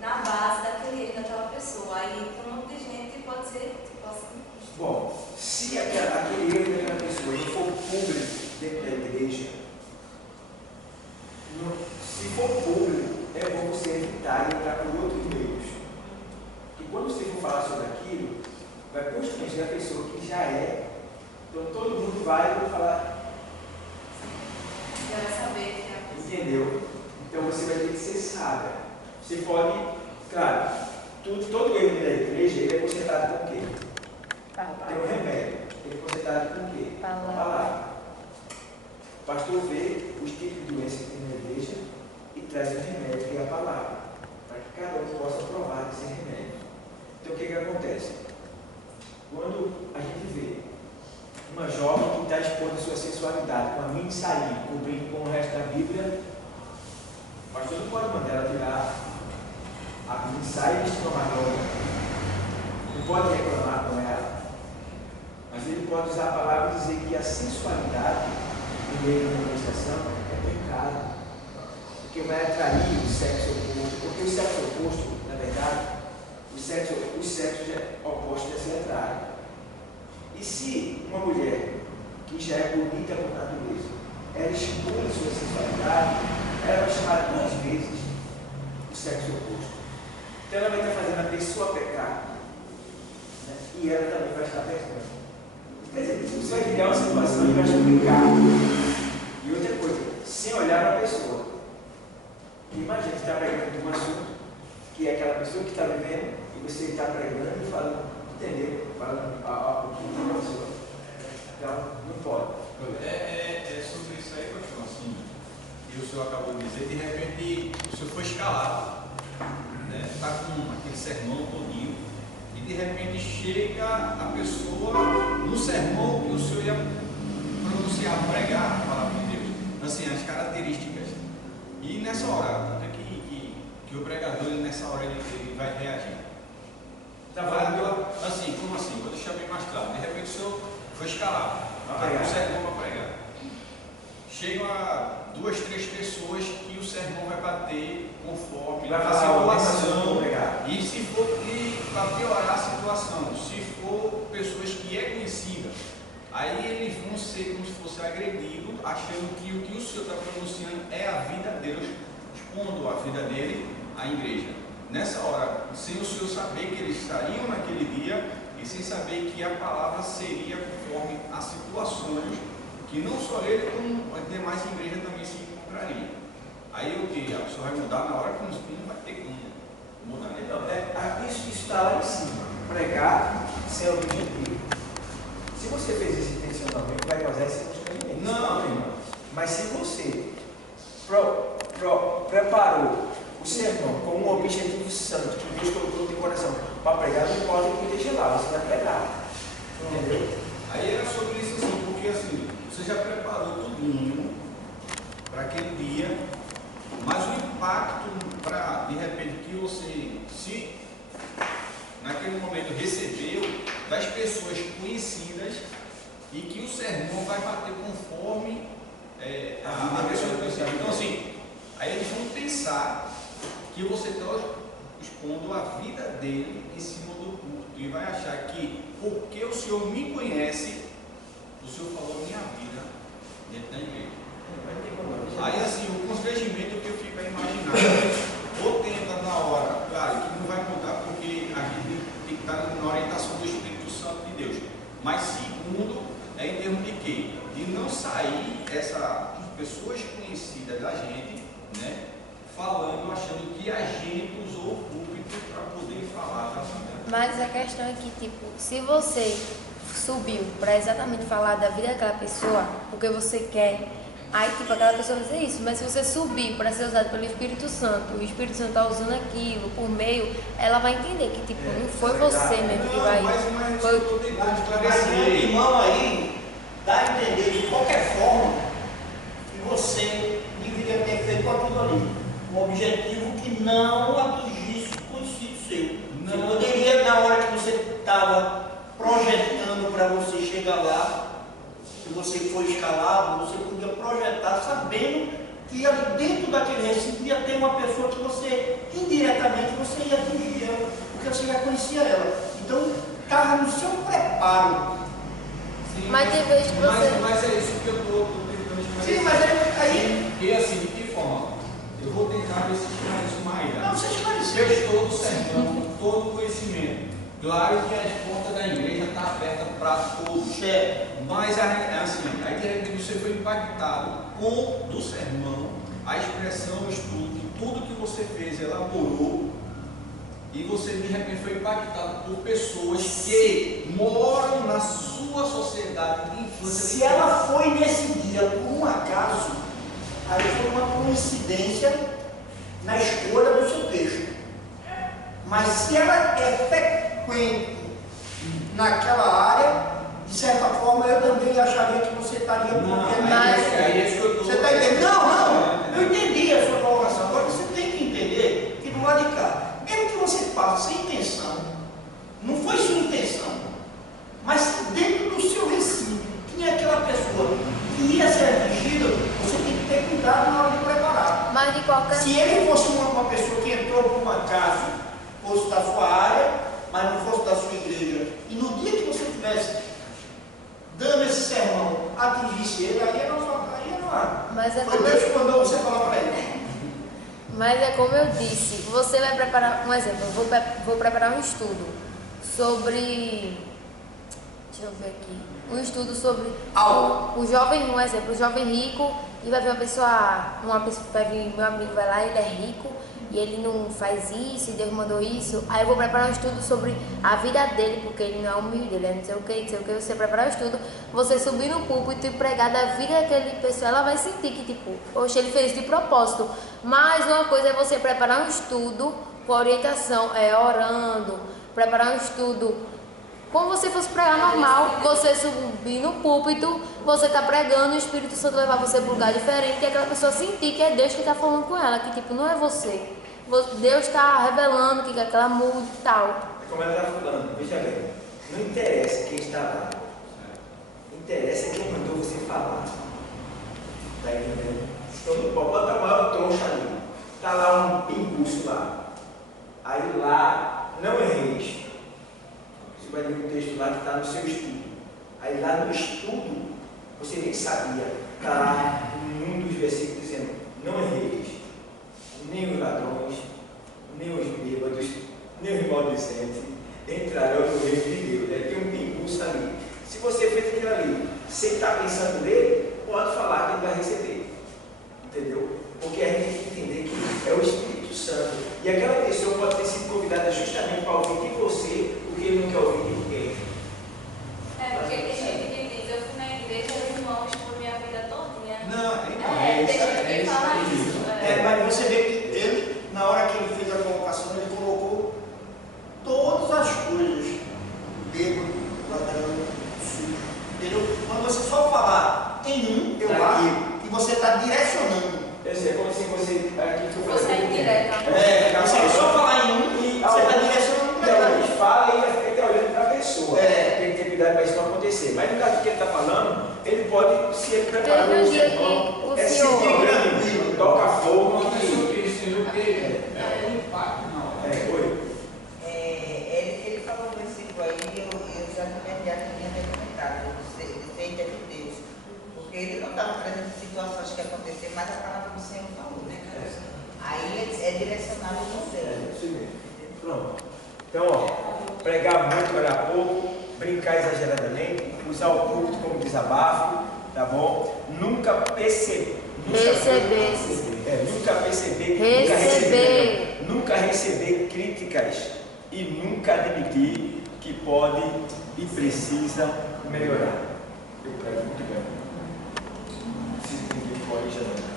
na base daquele erro daquela pessoa. Aí para um monte de gente pode ser tipo assim. Bom, se aquele erro daquela pessoa não for público dentro da igreja, se for público, é bom você evitar e entrar por outros meios. E quando você for falar sobre aquilo, vai constranger a pessoa que já é. Então todo mundo vai falar. Já vai saber que é a pessoa. Entendeu? Então você vai ter que ser sábia. Você pode, claro, todo erro da igreja ele é consertado com o quê? Tem um remédio. Ele é consertado com o quê? Palavra. O pastor vê os tipos de doença que tem na igreja e traz um remédio, que é a palavra, para que cada um possa provar desse remédio. Então o que acontece? Quando a gente vê uma jovem que está expondo a sua sensualidade com a mini sainha, cobrindo com o resto da Bíblia, o pastor não pode mandar ela tirar a mini saia e vestir uma manobra. Não pode reclamar com ela. Mas ele pode usar a palavra e dizer que a sensualidade no meio da manifestação é pecado. Porque vai atrair o sexo oposto. Porque o sexo oposto, na verdade, os sexos opostos já se atraem. E se uma mulher que já é bonita por natureza, ela expõe sua sensualidade, ela vai chamar duas vezes o sexo oposto. Então ela vai estar fazendo a pessoa pecar, né? E ela também vai estar pecando. Quer dizer, você vai criar uma situação e vai explicar. E outra coisa, sem olhar para a pessoa. Imagina que você está pregando de um assunto, que é aquela pessoa que está vivendo, e você está pregando e falando, entendeu? Falando o que tem na pessoa. Então, não pode. É sobre isso aí, pastor, assim, que o senhor acabou de dizer, de repente o senhor foi escalado, né? Está com aquele sermão todinho, e de repente chega a pessoa no sermão que o senhor ia pronunciar, pregar a palavra de Deus, assim, as características. E nessa hora, é que o pregador, nessa hora, ele vai reagir. Assim, como assim? Vou deixar bem mais claro. De repente o senhor foi escalado, está com o sermão para pregar. chegam a 2, 3 pessoas que o sermão vai bater conforme Vai a falar o situação. pregar. E se for, e para piorar a situação, se for pessoas que é conhecida, aí eles vão ser como se fosse agredidos, achando que o que o senhor está pronunciando é a vida dele, expondo a vida dele à igreja. Nessa hora, sem o senhor saber que eles estariam naquele dia e sem saber que a palavra seria conforme as situações que não só ele, como as demais igrejas também se encontrariam. Aí o que? A pessoa vai mudar na hora que não vai ter como mudar. Então, isso está lá em cima. Pregar sem objetivo. Se você fez isso intencionalmente, vai fazer sem objetivo. Não. Mas se você preparou o sermão com um objetivo santo que Deus colocou no teu coração para pregar, não importa o que deixe lá, você vai pregar. Entendeu? Aí era sobre isso assim, porque assim, você já preparou tudinho para aquele dia, mas o impacto para, de repente, que você, se naquele momento recebeu das pessoas conhecidas e que o sermão vai bater conforme a pessoa conhecida. Então assim, aí eles vão pensar que você está expondo a vida dele em cima do culto e vai achar que porque o Senhor me conhece, o Senhor falou minha vida dentro da igreja. Aí assim, o constrangimento que eu fico a imaginar, ou tenta na hora, claro, que não vai contar porque a gente tem que estar na orientação do Espírito Santo de Deus, mas segundo, é em termos de quê? De não sair essas pessoas conhecidas da gente, né, falando, achando que a gente usou o púlpito para poder falar da vida. Mas a questão é que, tipo, se você subiu para exatamente falar da vida daquela pessoa, porque você quer, aí, tipo, aquela pessoa vai dizer isso. Mas se você subir para ser usado pelo Espírito Santo, o Espírito Santo está usando aquilo por meio, ela vai entender que, tipo, não foi você mesmo que vai. Mas Foi... eu estou tentando Mas esclarecer. o irmão aí dá a entender de qualquer forma que você deveria ter feito aquilo ali. Um objetivo que não atingisse o conhecido seu. Você Não. poderia, na hora que você estava projetando para você chegar lá, que você foi escalado, você podia projetar sabendo que ali dentro daquele recinto ia ter uma pessoa que você, indiretamente, você ia atingir ela, porque você já conhecia ela. Então, estava no seu preparo. Sim, Mas tem vezes que você- Mas é isso que eu estou tentando esclarecer. Sim, mas aí... E assim, de que forma? Eu vou tentar ver se esclarece mais. Não, você esclareceu. Eu estou do sermão, todo o conhecimento. Claro que as portas da igreja estão abertas para todos. Mas assim, aí de repente você foi impactado com do sermão, a expressão, o estudo, tudo que você fez, elaborou, e você de repente foi impactado por pessoas que moram na sua sociedade de infância. Se ela foi nesse dia por um acaso, aí foi uma coincidência na escolha do seu texto. Mas se ela é frequente naquela área, de certa forma eu também acharia que você estaria cometendo mas- isso. É isso que eu estou. Você está entendendo? Não, eu entendi a sua colocação. Agora você tem que entender que do lado de cá, mesmo que você faça sem intenção, não foi sua intenção, mas se dentro do seu recinto tinha aquela pessoa que ia ser atingida, você tem que ter cuidado na hora de preparar. Mas de qualquer... Se ele fosse uma pessoa que entrou por um acaso, fosse da sua área, mas não fosse da sua igreja, e no dia que você estivesse dando esse sermão, atingisse ele, aí não há. Mas é Foi como Deus que mandou você falar para ele. Mas é como eu disse, você vai preparar, um exemplo, eu vou preparar um estudo sobre, deixa eu ver aqui, um estudo sobre o jovem, um exemplo, o jovem rico, e vai vir uma pessoa vai vir, meu amigo vai lá, ele é rico, e ele não faz isso, e Deus mandou isso, aí eu vou preparar um estudo sobre a vida dele, porque ele não é humilde, ele é não sei o que, você preparar um estudo, você subir no púlpito e pregar da vida daquele pessoa, ela vai sentir que tipo, poxa, ele fez de propósito, mas uma coisa é você preparar um estudo com orientação, orando, preparar um estudo, como você fosse pregar normal, você subir no púlpito, você está pregando, o Espírito Santo levar você para um lugar diferente, e aquela pessoa sentir que é Deus que está falando com ela, que tipo, não é você. Deus está revelando que quer que ela mude e tal. É como ela está falando, veja bem, não interessa quem está lá, interessa quem mandou você falar. Está entendendo? Então não pode botar uma troncha ali. Está lá um impulso lá. Aí lá, não erreis. Você vai ler um texto lá que está no seu estudo. Aí lá no estudo, você nem sabia. Está lá um dos versículos dizendo, não erreis. Nem os ladrões, nem os bêbados, nem os maldizentes entrarão no reino de Deus. Tem um impulso ali. Se você fez aquilo ali sem estar pensando nele, pode falar que ele vai receber. Entendeu? Porque a gente tem que entender que é o Espírito Santo. E aquela pessoa pode ter sido convidada justamente para ouvir de você o que ele não quer ouvir de ninguém. Porque tem gente que diz, eu fui na igreja, os irmãos por minha vida todinha. Não, então, tem gente que fala isso. Mas você vê que ele, na hora que ele fez a colocação, ele colocou todas as coisas. Bêbado, ladrão, sujo. Entendeu? Quando você só falar em eu acho que você está direcionando. É como se você. Aqui que eu Você é indireta. Você só falar em e você está direcionando para a ele. gente fala e vai ficar olhando para a pessoa. Tem que ter cuidado para isso não acontecer. Mas no caso que ele está falando, ele pode se preparar Teve um no dia sermão. que o É senhor- seguir tranquilo, toca fogo. uma pessoa que recebeu o quê? É um impacto na hora. Oi. Ele falou um versículo aí, eu já tinha comentado, sei que é de Deus. Porque ele não estava trazendo situações que aconteceram, mas a palavra do Senhor falou, né? Aí é direcionado com Deus. Isso mesmo. Pronto. Então, ó, pregar muito, orar pouco, brincar exageradamente, usar o púlpito como desabafo, tá bom? Nunca perceber. Nunca receber críticas e nunca admitir que pode e precisa melhorar. Eu prego muito bem. Não preciso que ninguém corrija não.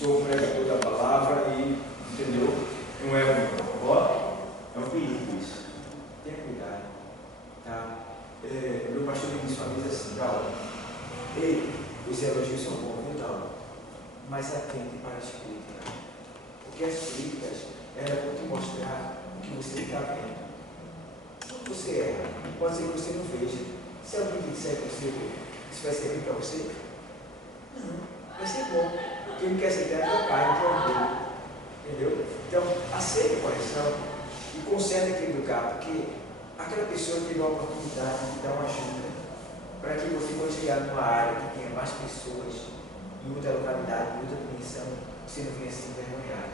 Sou um pregador da palavra e, entendeu? Não é é um perigo isso. Tenha cuidado. Tá? Meu pastor me disse uma vez assim, Gal, os elogios são bons, viu, Gal? Mas atente para as críticas. Porque as críticas, elas vão te mostrar o que você está vendo. Quando você erra, pode ser que você não veja. Se alguém disser que você vê, isso vai servir para você? Não, vai ser bom. Quem quer ser eterno é carne, que é orgulho. Entendeu? Então, aceite a correção e concede aquele lugar, porque aquela pessoa teve a oportunidade de dar uma ajuda para que você possa chegar numa área que tenha mais pessoas em outra localidade, em outra dimensão, você não venha se envergonhar.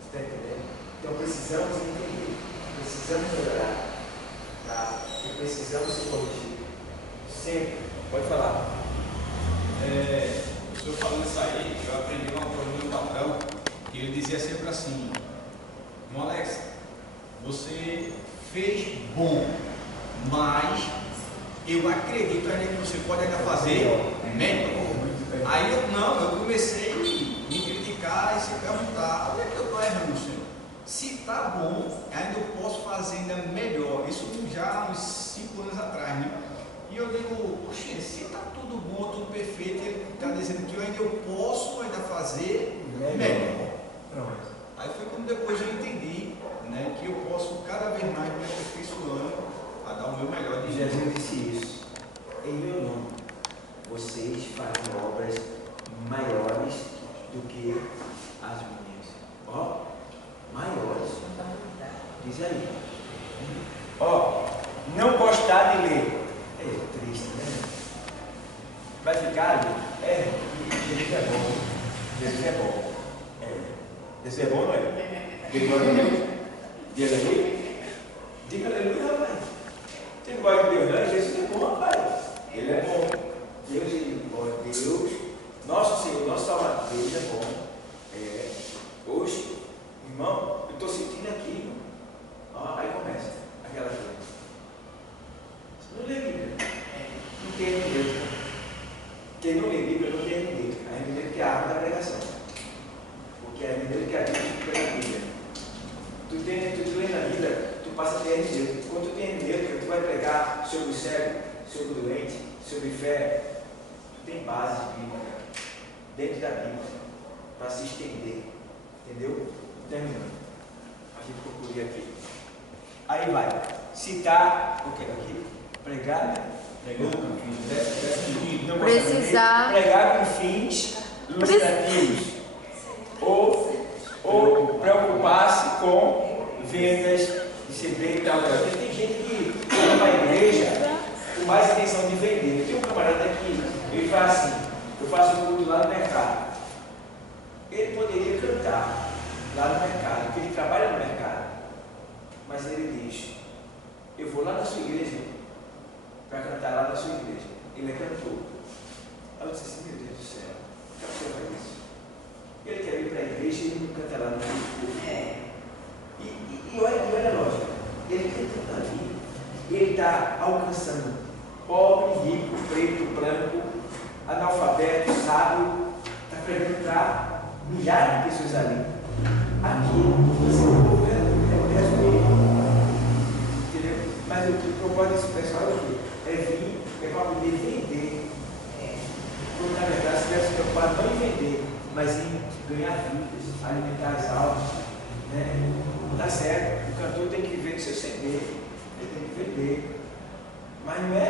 Você está entendendo? Então precisamos entender, precisamos melhorar, tá? E precisamos se corrigir. Sempre. Pode falar. O senhor falando isso aí, eu aprendi uma coisa do meu patrão, que ele dizia sempre assim, irmão Alex, você fez bom, mas eu acredito ainda que você pode ainda fazer melhor. Aí eu comecei a me criticar e se perguntar, onde é que eu estou errando, senhor? Se está bom, ainda eu posso fazer ainda melhor. Isso já há uns 5 anos atrás, né? E eu digo, poxa, se está tudo bom, tudo perfeito, ele está dizendo que eu posso ainda fazer melhor. Pronto. Aí foi quando depois eu entendi, né, que eu posso cada vez mais me aperfeiçoando a dar o meu melhor de Jesus. Jesus disse isso. Em meu nome, vocês fazem obras maiores do que as minhas. Ó, maiores. Diz aí. Ó, não gostar de ler. É triste, né? Vai ficar ali? Jesus é bom. Jesus é bom. Jesus é bom, não é? Diga aleluia. Diga aleluia. Diga aleluia, rapaz. Você não gosta de Deus, não? Jesus é bom, rapaz. Ele é bom. Deus é bom. Deus, nosso Senhor, nosso Salvador, Deus é bom. Hoje, irmão, eu estou sentindo aqui, irmão. Ó, aí começa aquela coisa. Você não lê Bíblia. Não tem hermenêutica. Quem não lê Bíblia não tem hermenêutica. A hermenêutica é a arma da pregação. Porque a hermenêutica é a Bíblia pela Bíblia. Tu lê na Bíblia, tu passa a ter hermenêutica. Quando tu tem hermenêutica, tu vai pregar sobre o cego, sobre o doente, sobre fé. Tu tem base bíblica dentro da Bíblia para se estender. Entendeu? Terminando. A gente concluir aqui. Aí vai. Citar. O que aqui? Pregar, né? Não Precisar. pregar com fins lucrativos. Ou preocupar-se com vendas de CD e tal. Tem gente que vai para a igreja com mais intenção de vender. Eu tenho um camarada que ele faz assim, eu faço um culto lá no mercado. Ele poderia cantar lá no mercado, porque ele trabalha no mercado. Mas ele diz, eu vou lá na sua igreja para cantar lá na sua igreja. Ele é cantor. Aí eu disse assim, meu Deus do céu, o que você faz isso? Ele quer ir para a igreja e ele não canta lá no culto. E olha a lógica, ele cantando ali, ele está alcançando pobre, rico, preto, branco, analfabeto, sábio, está pregando para milhares de pessoas ali. Aqui, você não é entendeu? Mas o que propõe esse pessoal é o quê? É vir, é para poder vender. Quando na verdade se deve se preocupar não em vender, mas em ganhar vidas, alimentar as almas. Né? Tá certo, o cantor tem que viver do seu CD, ele tem que vender. Mas não é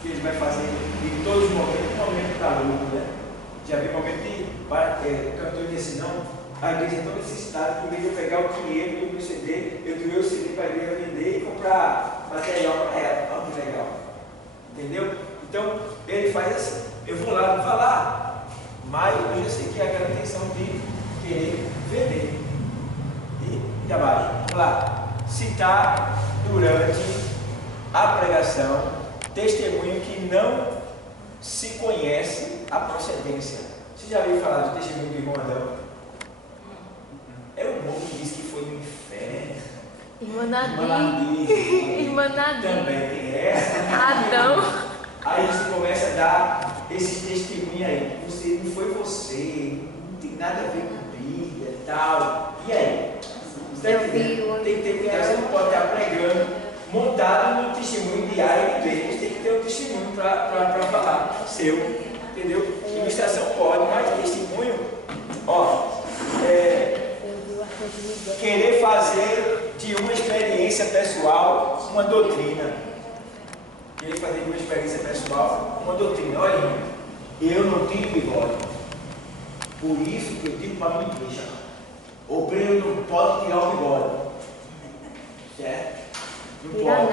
que ele vai fazer em todos os momentos, no momento da luta, né? Já vi momento que o cantor disse assim, não. A igreja é tão necessitada que, em vez de eu pegar o dinheiro do meu CD, eu doei o CD para a igreja vender e comprar material para ela. Olha que legal. Entendeu? Então, ele faz assim. Eu vou lá, não vou lá. Mas eu já sei que é aquela intenção de querer vender. E abaixo. Vamos lá. Citar durante a pregação testemunho que não se conhece a procedência. Você já ouviu falar do testemunho do irmão Adão? É o irmão que disse que foi no inferno. Irmã Nadir. Irmã Nadir. Também tem essa. Adão. Aí você começa a dar esse testemunho aí. Você, não foi você, não tem nada a ver com Bíblia e tal. E aí? Você tá entendendo? Tem que ter cuidado, você não pode estar pregando montado no testemunho diário de Deus. Tem que ter um testemunho para falar seu. Entendeu? Ilustração pode, mas testemunho, querer fazer de uma experiência pessoal uma doutrina. Querer fazer de uma experiência pessoal uma doutrina. Olha, eu não tenho bigode. Por isso que eu digo para a minha igreja: obreiro não pode tirar o bigode. Certo? Não pode.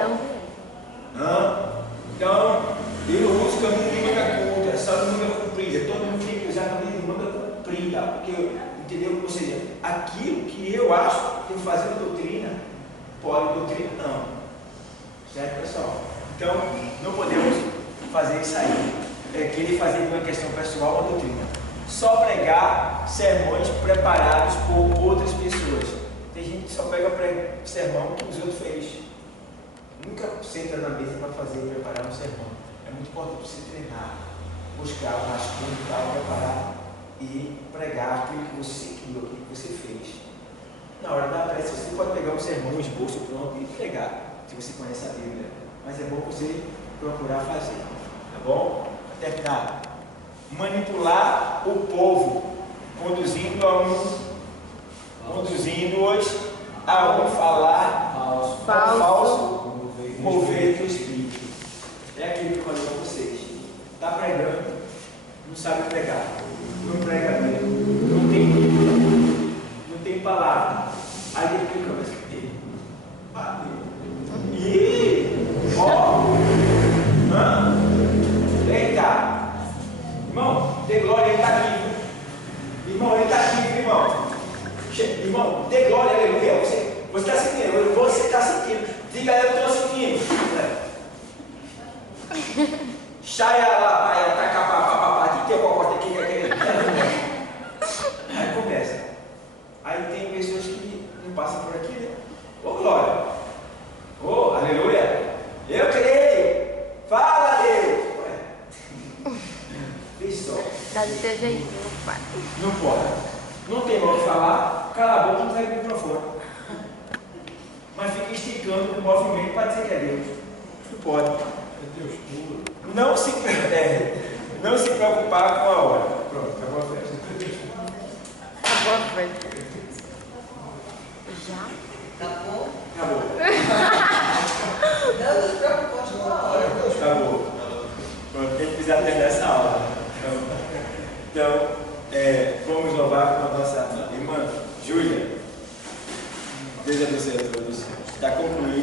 Não. Então, eu uso camisa de manga curta, só de manga comprida. Todo mundo tem que usar camisa de manga comprida. Porque, entendeu? Ou seja, aquilo que eu acho que eu fazer doutrina, pode doutrina não. Certo, pessoal? Então, não podemos fazer isso aí. Querer fazer de uma questão pessoal uma doutrina. Só pregar sermões preparados por outras pessoas. Tem gente que só pega sermão que os outros fez. Nunca senta na mesa para preparar um sermão. É muito importante você treinar, buscar o rascunho para preparar e pregar aquilo que você criou, aquilo que você fez. Na hora da prece, você pode pegar um sermão, um esboço pronto e pregar, se você conhece a Bíblia. Mas é bom você procurar fazer, tá bom? Para terminar, manipular o povo, conduzindo-os a um falar falso, mover do Espírito. É aquilo que eu falei para vocês. Está pregando, não sabe pregar, não prega bem, não tem palavra. Aí depois começa a eita! Irmão, dê glória, ele está aqui. Irmão, ele está aqui, irmão. Irmão, dê glória, aleluia. Você está sentindo, você está sentindo. Diga, eu estou sentindo. Chaya lá, pai, taca, que tem o cocote aqui, que é. Aí começa. Aí tem pessoas que não passam por aqui, né? Ô, glória. Ô, aleluia. Eu creio. Fala, Deus. Vê só. Dá de ter jeitinho, pai. Não pode. Não tem mal de falar, cala a boca e não sai do microfone. Mas fica esticando o movimento para dizer que é Deus. Não pode. É Deus puro. Não se preocupar com a hora. Pronto, acabou a festa. Acabou a festa. Já? Acabou? Acabou. Não nos preocupamos com a hora. precisa aprender essa aula. Então, vamos louvar com a nossa irmã Júlia. Deus abençoe a todos. Está concluído.